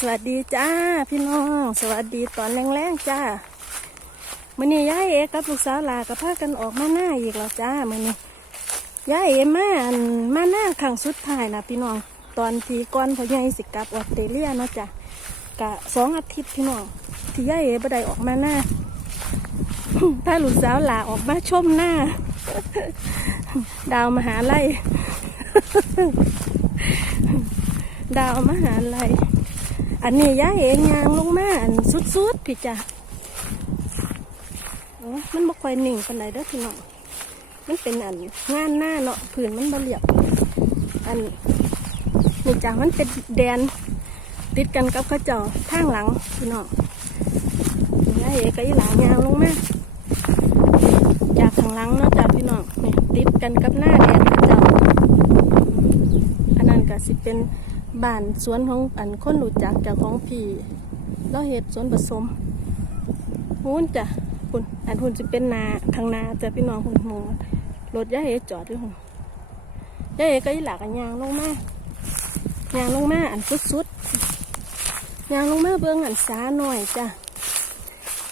สวัสดีจ้าพี่น้อง สวัสดีตอนแรงๆจ้ามื่อนี้ยายเอกับลูกสาวหลากับพากันออกมาหน้าอีกแล้วจ้ามื่อนี้ยายเอมาอันมาหน้าครั้งสุดท้ายนะพี่น้องตอนที่ก่อนพ่อใหญ่สิกับออสเตรเลียเนาะจ้ะกะสองอาทิตย์พี่น้องที่ยายเอบ่ได้ออกมาหน้าถ้าลูกสาวหลาออกมาชมหน้า ดาวมหาไล่ดาวมหาลัย อันนี้ย้าเองยางลงมาอันสุดๆพี่จ้ะมันบ่ค่อยนิ่งปานใดเด้อพี่น้องมันเป็นอันงานหน้าเนาะผืนมันบ่เรียบอันนี่จ้ะมันเป็นแดน ติดกันกับเขาเจ้าทางหลังพี่น้องย้าเองก็อีหลางยางลงมาจากข้างหลังเนาะจ้ะพี่น้องนี่ติดกันกับหน้าแดนเขาเจ้าอันนั้นก็สิเป็น บ้านสวนของอันคนรู้จักจากของพี่เราเห็ดสวนผสมหูนจ้ะคุณอันคุณจะเป็นนาทางนาจะพี่น้องคุณหมูรถย่าเอจอดด้วยคุณย่าเอก็อีหลากันยางลงมายางลงมาอันสุดๆยางลงมาเบิ้งอันสาหน่อยจ้ะ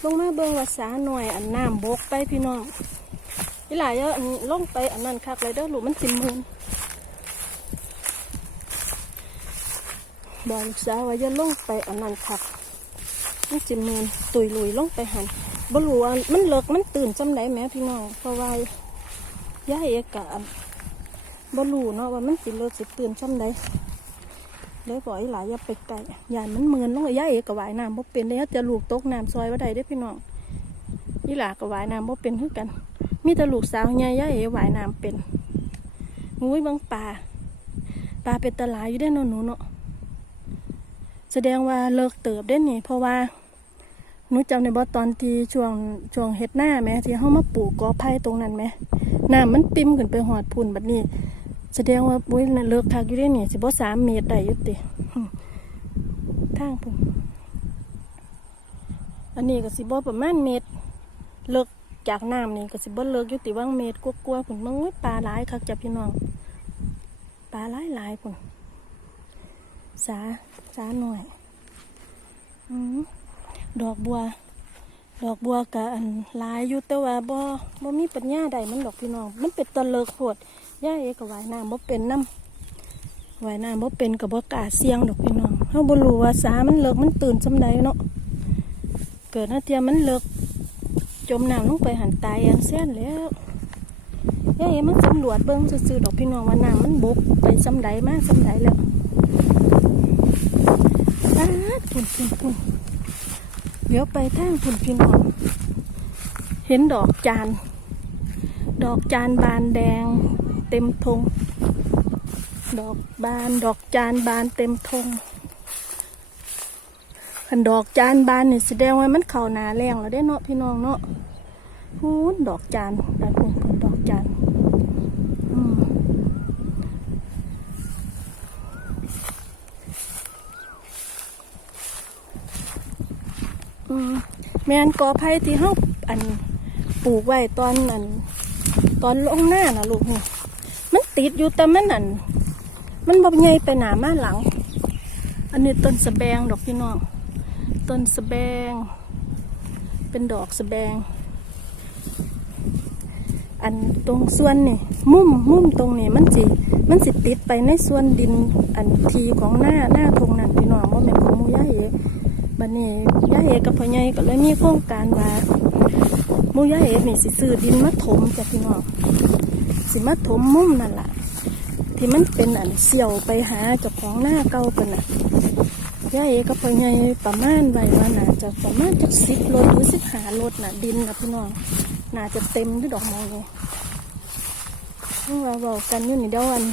ลงมาเบิ้งว่าสาหน่อยอันน้ำบกไปพี่น้องอีหลายเยอะอันลงไปอันนั้นคักเลยเด้อหลูกมันสิมมืน บอกลูกสาวว่าอย่าลงไปอันนั้นคักมันจะมีตุยลุยลงไปหันบ่รู้ว่ามันเลิกมันตื่นจำได้แหมพี่น้องเพราะว่าย่าเอกะบ่รู้เนาะว่ามันสิเลิกสิตื่นจำได้เลยบอกอีหลายอย่าไปไกลยานมันเมือนลงไปย่าเอกะวายน้ำบ่เป็นเลยจะลูกตกน้ำซอยว่าใดได้พี่น้องอีหลาก็ว่ายน้ำบ่เป็นคือกัน มีแต่ลูกสาวใหญ่ย่าเอวายน้ำเป็นงูยบางปลาปลาเป็นตะลายอยู่ได้อเนาะหนูเนาะ แสดงว่าเลิกเติบได้นี่ เพราะว่าหนูจำในบ่ตอนที่ช่วงช่วงเฮ็ดหน้าแหมที่เฮามาปลูกกอไผ่ตรงนั้นแหมน้ำมันปิ่มขึ้นไปหอดพุ่นแบัดนี้ แสดงว่าบุ้ยน่ะเลิกคักอยู่ได้นี่สิบ่สามเมตรได้ยู่ติทางพุ่นอันนี้ก็สิบ่ประมาณเมตร เลิกจากน้ำนี่ก็สิบ่เลิกยู่ติว่างเมตรกว่าๆพุ่นมันอุ้ยปลาหลายคักจ้ะพี่น้องปลาหลายหลายๆพุ่น สาสาหน่อยอดอกบัว ดอกบัวกะอันลายอยู่แต่ว่าบ่บ่มีปัญญาใดมันดอกพี่น้อง มันเป็นตะเลิกโพดย่าเอกก็ว่ายน้ำบ่เป็นน้ำว่ายน้ำบ่เป็นกับบ่กาเสียงดอกพี่น้องเฮาบ่รู้ว่าสามันเลิกมันตื่นซำใดเนาะเกิดนาเทียมันเลิกจมน้ำลงไปหันตายอย่างแซ่นแล้วย่าเอมันสำรวจเบิ่งซื่อๆดอกพี่น้องว่าน้ำมันบกไปซำใดมาซำใดแล้ว ปาดพุ่นพุ่นพุ่นเดี๋ยวไปทางพุ่นพี่น้องเห็นดอกจาน ดอกจานบานแดง เต็มธงดอกบานดอกจานบานเต็มธงคันดอกจานบานเนี่ยแสดงว่ามันเข่าหนาแรงแล้วได้เนาะพี่น้องเนาะพูนดอกจานดอกพุ่นพุ่นดอกจานอืม อืม แมนกอไผ่ที่เฮาอันปลูกไว้ตอนอันตอนลงหน้าน่ะลูกนี่มันติดอยู่แต่มันอันมันบ่ใหญ่ไปหนามาหลัง อันนี้ต้นสะแบงดอกพี่น้องต้นสะแบง เป็นดอกสะแบง อันตรงส่วนนี่มุมมุมตรงนี้มันสิมันสิติดไปในส่วนดินอันทีของหน้าหน้าทงนั่นพี่น้องว่าแม่นของมูย่าเอก บัดนี้ย่าเอกกับพ่อใหญ่ก็เลยมีโครงการว่ามู่ย่าเอกนี่สิซื้อดินมาถมจ้ะพี่น้องสิมาถมมุมนั่นล่ะ ที่มันเป็นอันเสี่ยวไปหาเจ้าของหน้าเก่ากันน่ะย่าเอกกับพ่อใหญ่ประมาณไว้ว่าน่าจะประมาณจักสิบรถหรือสิบหารถน่ะดินนะพี่น้องน่าจะเต็มด้วยดอกไม้เลยว่าบอกกันอยู่นี่เดี๋ยวอัน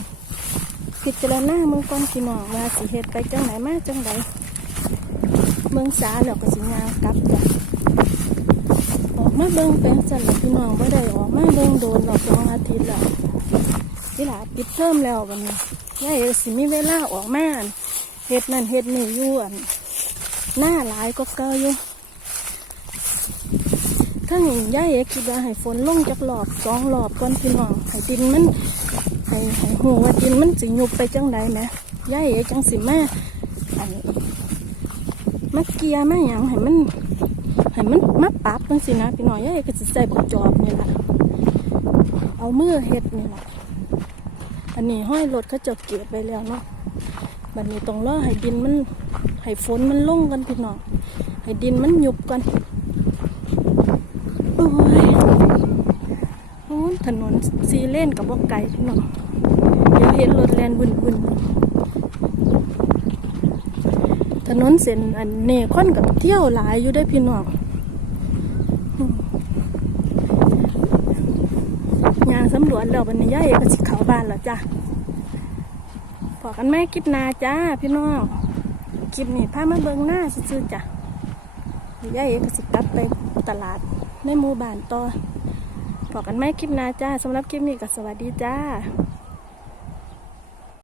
พิจารณาเมืองก่อนพี่น้องว่าสิเฮ็ดไปจังไหนมาจังไหน เมืองสาแล้วก็สิงานกลับจ้ะออกมาเบิ่งแปลงสันแล้วพี่น้องไม่ได้ออกมาเบิ่งโดนหรอกสองอาทิตย์แล้วที่หลาปิดเพิ่มแล้ววันนี้ยายเอสิมีเวลาออกมาอั่นเฮ็ดนั่นเฮ็ดนี่ยู่อันหน้าหลายก็เก่าอยู่ถ้าเห็นยายเอคิดว่าให้ฝนลงจากหลอบสองหลอบก่อนพี่น้องให้ดินมันให้ให้หูว่าดินมันสิยุบไปจังใดไหมยายเอจังสิแมาอัน มาเกียร์มาหยังให้มันให้มันมาปับจังสินะพี่น้อยยายก็สิใส่บักจอบนี่ล่ะเอามือเฮ็ดนี่ล่ะอันนี้ห้อยรถเขาจะเก็บไปแล้วเนาะบัดนี้ต้องรอให้ดินมันให้ฝนมันลงกันพี่น้องให้ดินมันหยุบกันโอ้ยโอ้ถนนซีเลนกับบ่ไก่พี่น้องเดี๋ยวเห็นรถแลนวุ่นวุ่น ถนนเส้นอันนี้คนกับเที่ยวหลายอยู่ได้พี่น้องงานสำรวจแล้ววันย่าเอกก็สิเขาบ้านแล้วจ้ะพอกันไหมคลิปนาจ้าพี่น้องคลิปนี้พามาเบิ่งหน้าซื่อจ้ะย่าเอกก็สิกลับไปตลาดในหมู่บ้านต่อพอกันไหมคลิปนาจ้าสำหรับคลิปนี้ก็สวัสดีจ้า